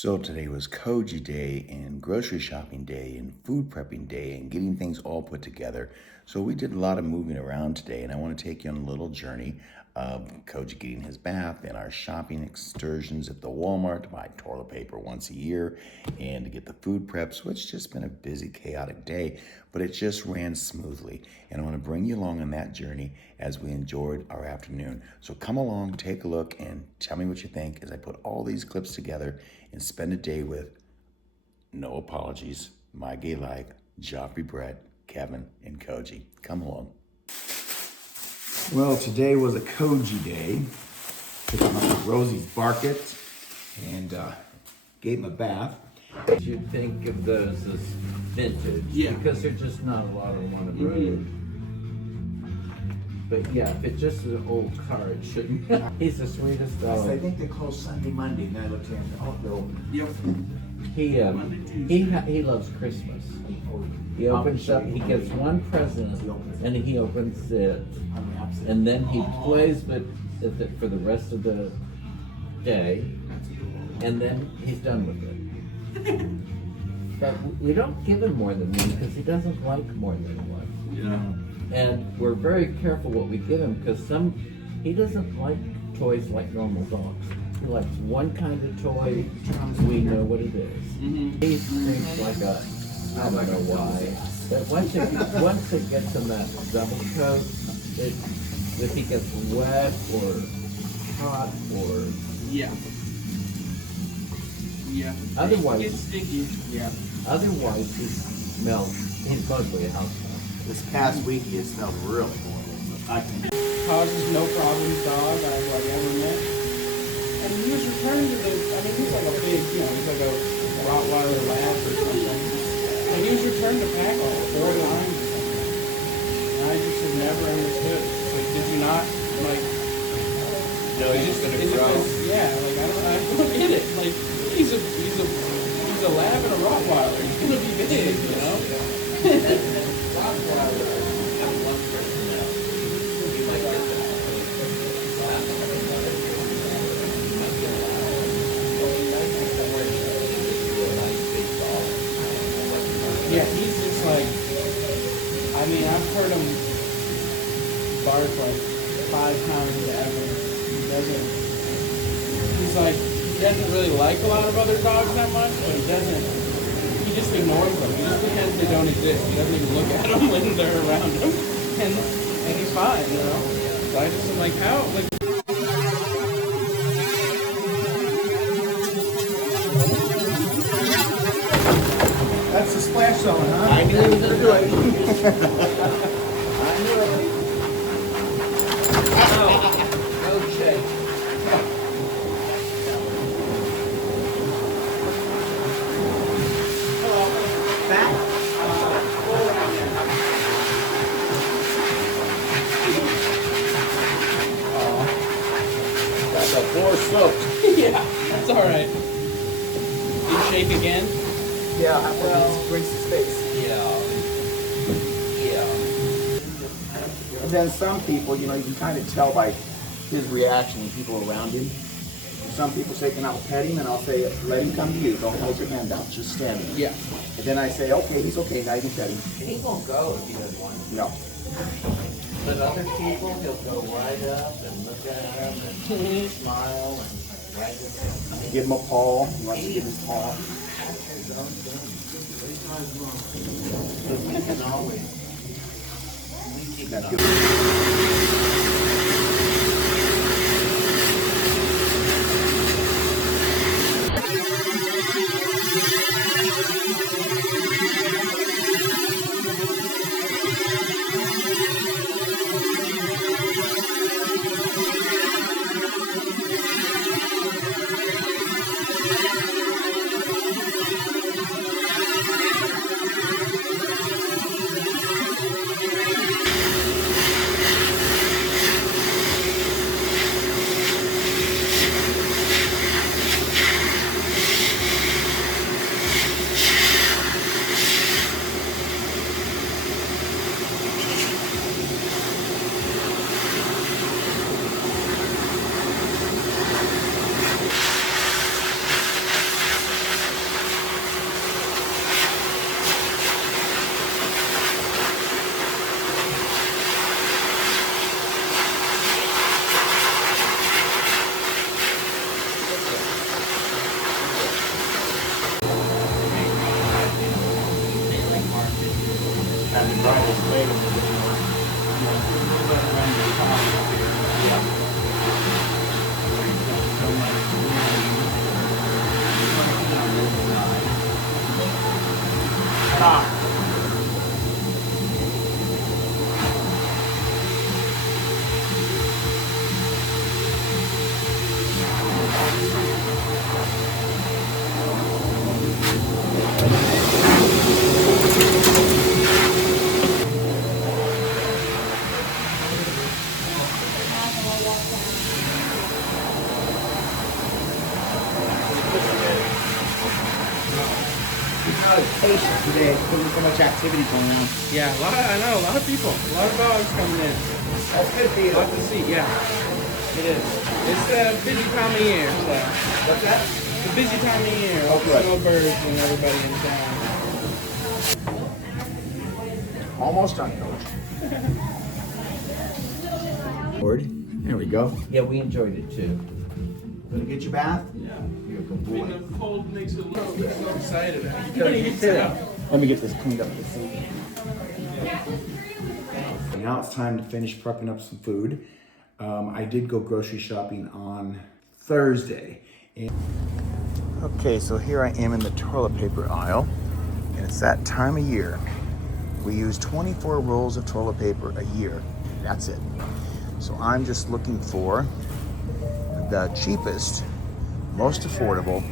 So today was Koji Day and grocery shopping day and food prepping day and getting things all put together. So we did a lot of moving around today, and I want to take you on a little journey of Koji getting his bath and our shopping excursions at the Walmart to buy toilet paper once a year and to get the food prep. So it's just been a busy, chaotic day, but it just ran smoothly. And I want to bring you along on that journey as we enjoyed our afternoon. So come along, take a look, and tell me what you think as I put all these clips together and spend a day with, no apologies, my gay like, Joffrey, Brett, Kevin, and Koji. Come along. Well, today was a Koji day. Took him up to Rosie's Market and gave him a bath. You think of those as vintage, because there's just not a lot of one of those. But yeah, if it's just an old car, it shouldn't. He's the sweetest dog. I think they close Sunday, Monday, and I looked at him. Oh, they're open. He loves Christmas. He opens up. He gets one present, and he opens it, and then he plays with it for the rest of the day, and then he's done with it. But we don't give him more than one because he doesn't like more than one. Yeah. And we're very careful what we give him because he doesn't like toys like normal dogs. He likes one kind of toy. We know what it is. He screams like I don't know why. But once it gets in that double coat, if he gets wet or hot or otherwise it's sticky. Otherwise he smells. He's mostly a house. This past week, it smelled really horrible. Causes no problems dog I've ever met. And he was returned to he's like a big, he's like a Rottweiler lab or something. And he was returned to pack like 4 times or something. And I just have never understood. Like, did you not, like... No, he's just gonna grow. I don't get it. Like, he's a lab and a Rottweiler. He's gonna be big, you know? Yeah, he's just like, I've heard him bark like 5 times ever. He doesn't really like a lot of other dogs that much, but he just ignores them. He just pretends they don't exist. He doesn't even look at them when they're around him. And he's fine, you know? So I just am like, how? Like, That's the splash zone, huh? I knew he was gonna do it. I knew it. Okay. That's a 4 sloped. yeah, that's alright. In shape again? Yeah, well, brings the space. And then some people, you can kind of tell by his reaction and people around him. Some people say, can I pet him? And I'll say, let him come to you. Don't hold your hand out. Just stand there. Yeah. And then I say, okay, he's okay. Now you can pet him. He won't go if he doesn't want to. No. But other people, he'll go right up and look at him and smile and wag his head. Give him a paw. He wants to give his paw. We can always. That's good. not as patient today because there's so much activity going on. Yeah, I know, a lot of people, a lot of dogs coming in. That's good for you. A lot to see, yeah. It is. It's a busy time of year, so. What's that? It's a busy time of year. All the snowbirds and everybody in town. Almost done, Coach. There we go. Yeah, we enjoyed it too. Gonna get your bath? You're a good boy. The cold makes it look so excited. Let me get this cleaned up. Now it's time to finish prepping up some food. I did go grocery shopping on Thursday. Okay, so here I am in the toilet paper aisle, and it's that time of year. We use 24 rolls of toilet paper a year. That's it. So I'm just looking for the cheapest, most affordable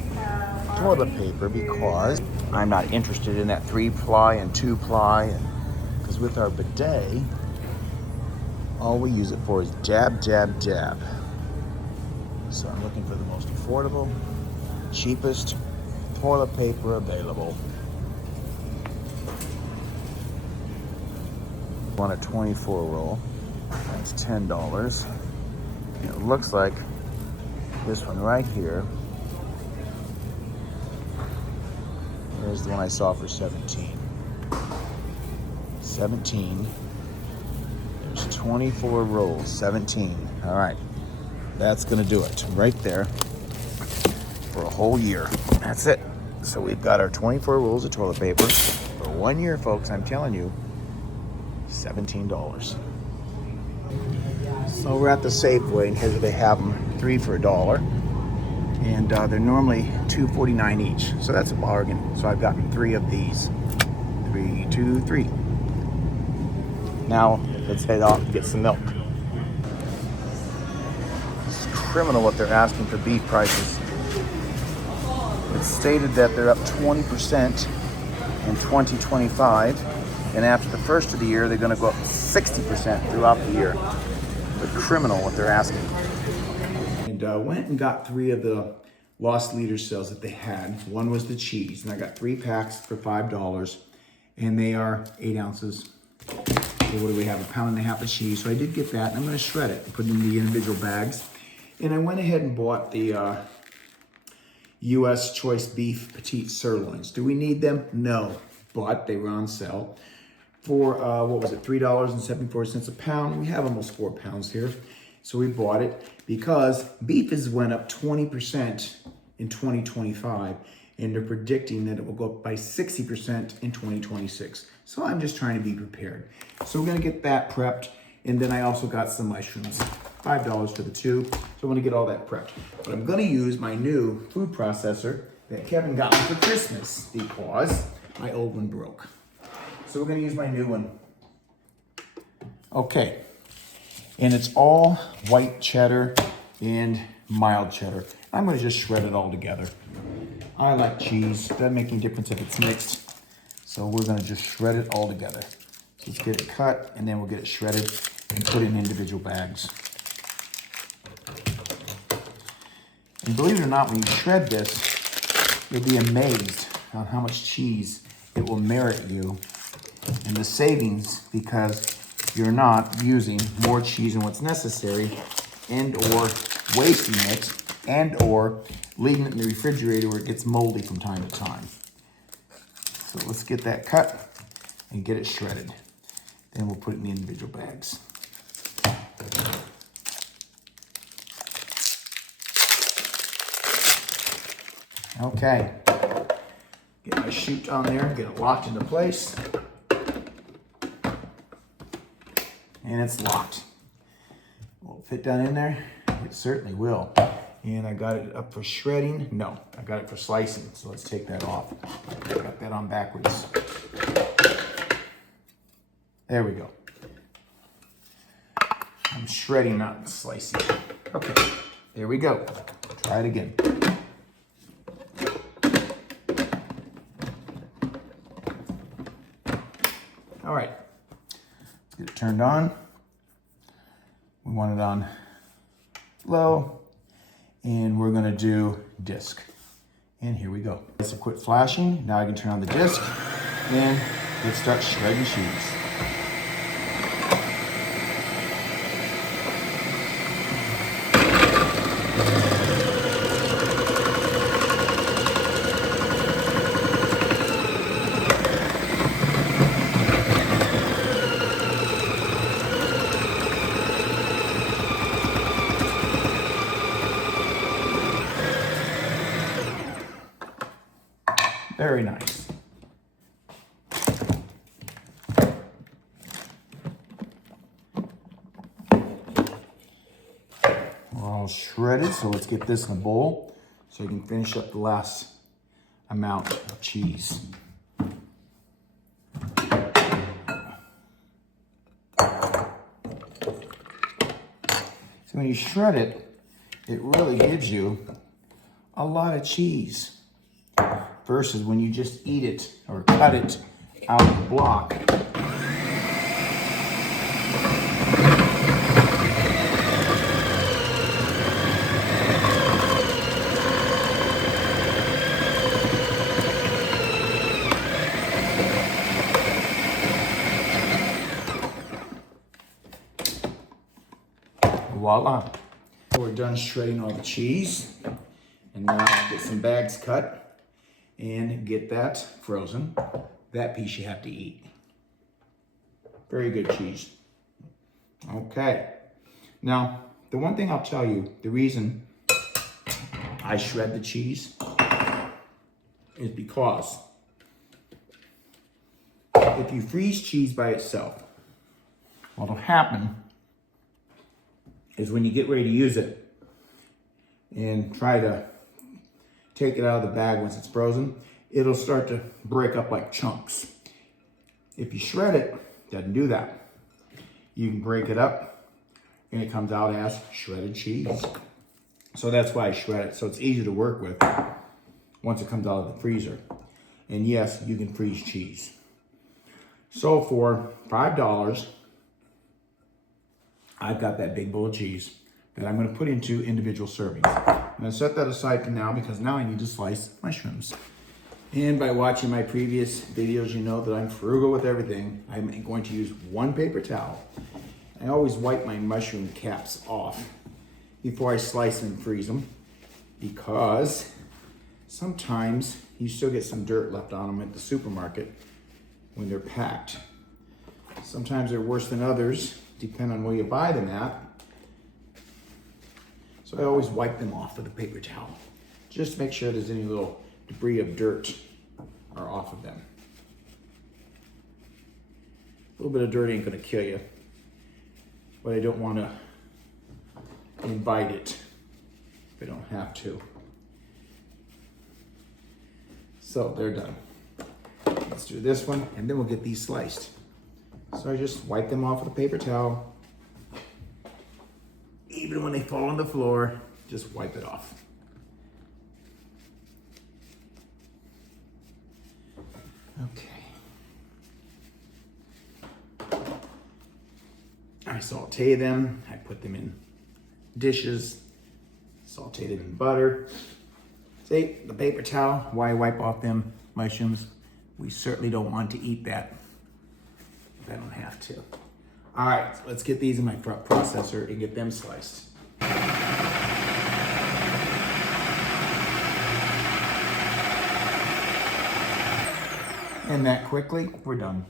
toilet paper because I'm not interested in that 3-ply and 2-ply, because with our bidet, all we use it for is dab, dab, dab. So I'm looking for the most affordable, cheapest toilet paper available. On a 24 roll, that's $10. And it looks like this one right here. There's the one I saw for 17. 17. There's 24 rolls, 17. All right, that's gonna do it right there for a whole year. That's it. So we've got our 24 rolls of toilet paper for 1 year, folks. I'm telling you, $17. So we're at the Safeway, and here they have them 3 for $1. And they're normally $2.49 each, so that's a bargain. So I've gotten 3 of these. 3, 2, 3. Now let's head off and get some milk. It's criminal what they're asking for beef prices. It's stated that they're up 20% in 2025, and after the first of the year, they're going to go up 60% throughout the year. But criminal what they're asking. And went and got 3 of the Lost Leader sales that they had. One was the cheese, and I got 3 packs for $5, and they are 8 ounces. So what do we have? 1.5 pounds of cheese. So I did get that, and I'm going to shred it and put it in the individual bags. And I went ahead and bought the U.S. Choice Beef Petite Sirloins. Do we need them? No, but they were on sale for, what was it, $3.74 a pound. We have almost 4 pounds here. So we bought it because beef has went up 20% in 2025, and they're predicting that it will go up by 60% in 2026. So I'm just trying to be prepared. So we're gonna get that prepped, and then I also got some mushrooms, $5 for the 2. So I'm gonna get all that prepped. But I'm gonna use my new food processor that Kevin got me for Christmas because my old one broke. So we're gonna use my new one. Okay, and it's all white cheddar and mild cheddar. I'm gonna just shred it all together. I like cheese, doesn't make any difference if it's mixed. So we're gonna just shred it all together. So let's get it cut, and then we'll get it shredded and put it in individual bags. And believe it or not, when you shred this, you'll be amazed on how much cheese it will merit you and the savings, because you're not using more cheese than what's necessary, and or wasting it, and or leaving it in the refrigerator where it gets moldy from time to time. So let's get that cut and get it shredded. Then we'll put it in the individual bags. Okay, get my chute on there, get it locked into place. And it's locked. Will it fit down in there? It certainly will. And I got it up for shredding. No, I got it for slicing. So let's take that off. I got that on backwards. There we go. I'm shredding, not slicing. Okay, there we go. Try it again. All right, let's get it turned on. We want it on low, and we're gonna do disc. And here we go. This will quit flashing. Now I can turn on the disc and let's start shredding cheese. Very nice. We're all shredded, so let's get this in a bowl so you can finish up the last amount of cheese. So when you shred it, it really gives you a lot of cheese versus when you just eat it or cut it out of the block. Voila. We're done shredding all the cheese. And now I'll get some bags cut and get that frozen. That piece you have to eat. Very good cheese. Okay. Now, the one thing I'll tell you, the reason I shred the cheese is because if you freeze cheese by itself, what'll happen is when you get ready to use it and try to take it out of the bag once it's frozen, it'll start to break up like chunks. If you shred it, it doesn't do that. You can break it up and it comes out as shredded cheese. So that's why I shred it, so it's easy to work with once it comes out of the freezer. And yes, you can freeze cheese. So for $5, I've got that big bowl of cheese that I'm going to put into individual servings. I'm going to set that aside for now because now I need to slice mushrooms. And by watching my previous videos, you know that I'm frugal with everything. I'm going to use one paper towel. I always wipe my mushroom caps off before I slice them and freeze them because sometimes you still get some dirt left on them at the supermarket when they're packed. Sometimes they're worse than others, depending on where you buy them at. So I always wipe them off with a paper towel. Just to make sure there's any little debris of dirt are off of them. A little bit of dirt ain't gonna kill you, but I don't wanna invite it if I don't have to. So they're done. Let's do this one and then we'll get these sliced. So I just wipe them off with a paper towel. Even when they fall on the floor, just wipe it off. Okay. I saute them. I put them in dishes. Saute them in butter. See, the paper towel, why I wipe off them mushrooms. We certainly don't want to eat that if I don't have to. All right, so let's get these in my processor and get them sliced. And that quickly, we're done.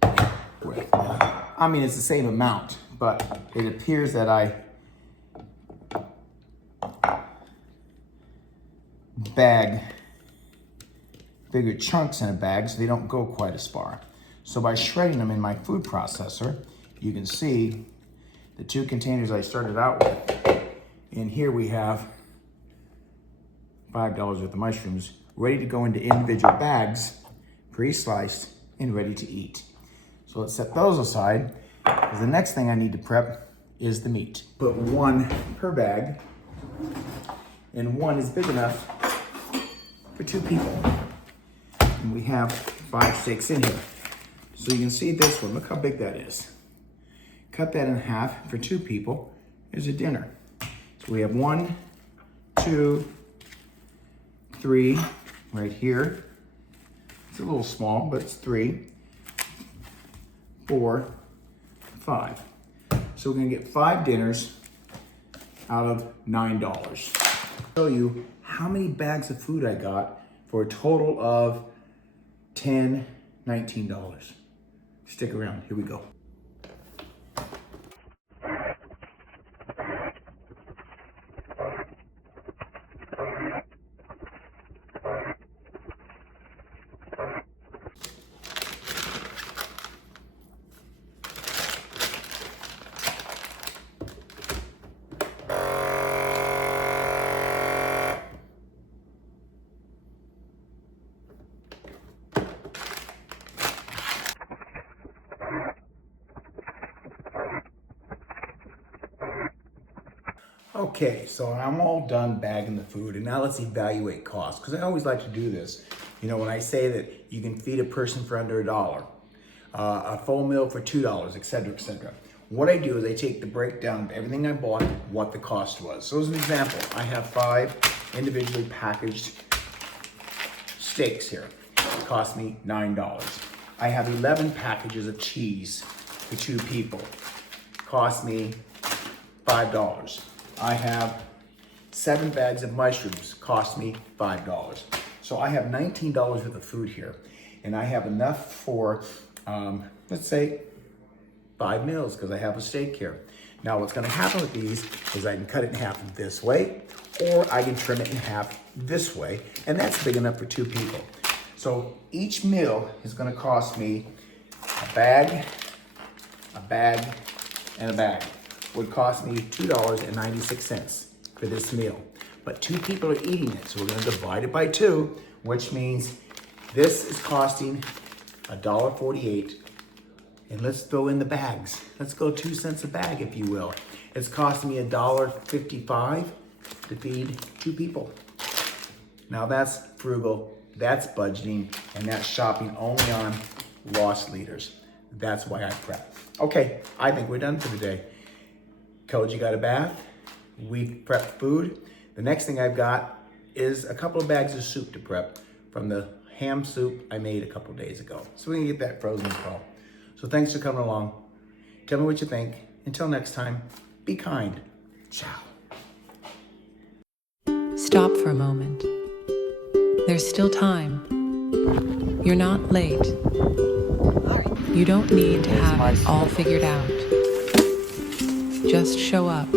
I mean, it's the same amount, but it appears that I bag bigger chunks in a bag so they don't go quite as far. So by shredding them in my food processor, you can see the two containers I started out with. And here we have $5 worth of mushrooms ready to go into individual bags, pre-sliced and ready to eat. So let's set those aside, because the next thing I need to prep is the meat. Put one per bag, and one is big enough for 2 people. And we have 5 steaks in here. So you can see this one, look how big that is. Cut that in half for 2 people. There's a dinner. So we have 1, 2, 3 right here. It's a little small, but it's 3, 4, 5. So we're gonna get 5 dinners out of $9. Show you how many bags of food I got for a total of $10, $19. Stick around, here we go. Okay, so I'm all done bagging the food, and now let's evaluate costs, because I always like to do this. You know, when I say that you can feed a person for under $1, a full meal for $2, etc., etc. What I do is I take the breakdown of everything I bought, what the cost was. So as an example, I have 5 individually packaged steaks here. It cost me $9. I have 11 packages of cheese for 2 people. Cost me $5. I have 7 bags of mushrooms, cost me $5. So I have $19 worth of food here, and I have enough for, let's say, 5 meals, because I have a steak here. Now what's gonna happen with these is I can cut it in half this way, or I can trim it in half this way, and that's big enough for 2 people. So each meal is gonna cost me a bag, and a bag. Would cost me $2.96 for this meal. But 2 people are eating it, so we're gonna divide it by 2, which means this is costing $1.48. And let's throw in the bags. Let's go 2 cents a bag, if you will. It's costing me $1.55 to feed 2 people. Now that's frugal, that's budgeting, and that's shopping only on loss leaders. That's why I prep. Okay, I think we're done for today. Koji got a bath, we prepped food. The next thing I've got is a couple of bags of soup to prep from the ham soup I made a couple days ago. So we can get that frozen as well. So thanks for coming along. Tell me what you think. Until next time, be kind. Ciao. Stop for a moment. There's still time. You're not late. You don't need to have it all figured out. Just show up.